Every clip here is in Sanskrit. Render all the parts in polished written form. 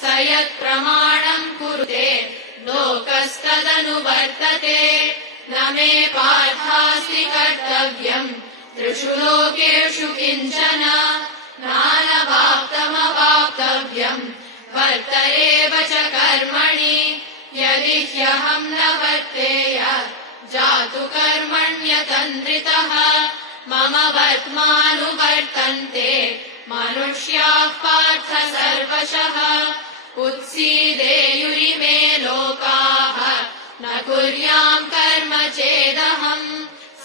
स यत्प्रमाणम् कुरुते लोकस्तदनुवर्तते न मे पार्थास्ति कर्तव्यम् त्रिषु लोकेषु किञ्चन नानवाप्तमवाप्तव्यम् वर्त एव च कर्मणि यदि ह्यहम् न वर्तेय जातु कर्मण्यतन्द्रितः मम वर्त्मानुवर्तन्ते मनुष्याः पार्थ सर्वशः उत्सीदेयुरिमे लोकाः न कुर्याम् कर्म चेदहम्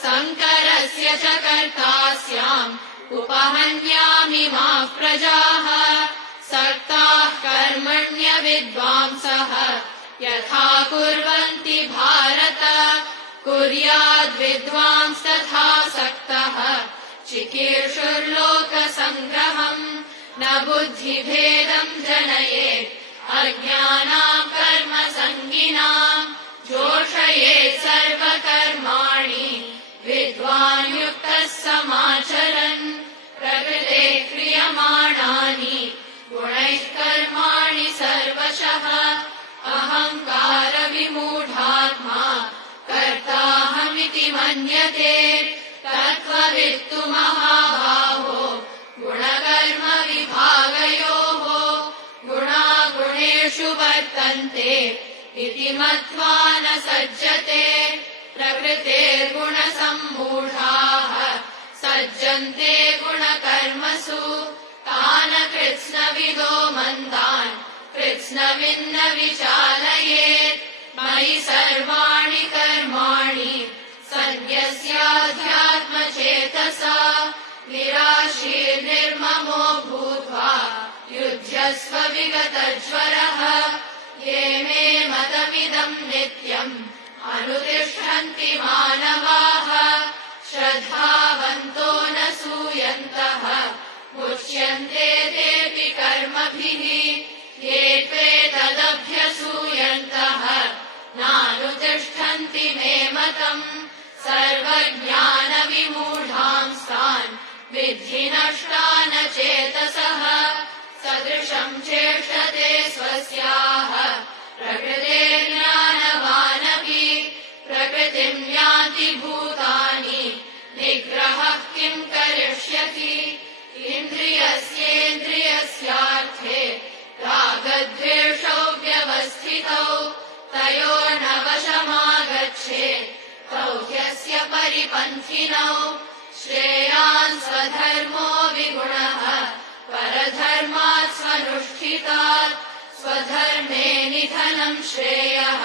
संकरस्य च कर्ता स्याम् उपहन्यामिमाः प्रजाः सक्ताः कर्मण्यविद्वांसः यथा कुर्वन्ति भारत कुर्याद्विद्वांस्तथा सक्तः चिकीर्षुर्लोकसङ्ग्रहम् न बुद्धिभेदम् जनयेत् अज्ञानाम् कर्मसङ्गिनाम् जोषयेत् सर्वकर्माणि विद्वान् युक्तः समाचरन् प्रकृते क्रियमाणानि गुणैः कर्माणि सर्वशः अहङ्कारविमूढात्मा कर्ताहमिति मन्यते तत्त्ववित्तु महाबाहो गुणकर्मविभागयोः गुणागुणेषु वर्तन्ते इति मत्वा न सज्जते प्रकृतेर्गुणसम्मूढाः सज्जन्ते गुणकर्मसु तान् कृत्स्नविदो मन्दान् कृत्स्नविन्न विचालयेत् मयि सर्वाणि कर्माणि सन्न्यस्याध्यात्मचेतसा निराशीर्निर्ममो भूत्वा युध्यस्व विगतज्वरः ये मे मतमिदम् नित्यम् अनुतिष्ठन्ति मानवाः श्रद्धावन्तो न सूयन्तः मुच्यन्ते तेऽपि कर्मभिः ये त्वेतदभ्यसूयन्तः नानुतिष्ठन्ति मे मतम् सर्वज्ञानविमूढांस्तान् विद्धि नष्टान चेतसः सदृशम् चेष्टते स्वस्याः प्रकृतेर्ज्ञानवानपि प्रकृतिम् यान्ति भूतानि निग्रहः किम् करिष्यति इन्द्रियस्येन्द्रियस्यार्थे रागद्वेषौ व्यवस्थितौ तयोर्न वशमागच्छेत् तौ ह्यस्य परिपन्थिनौ श्रेयान् स्वधर्मो विगुणः परधर्मात् स्वनुष्ठितात् स्वधर्मे निधनम् श्रेयः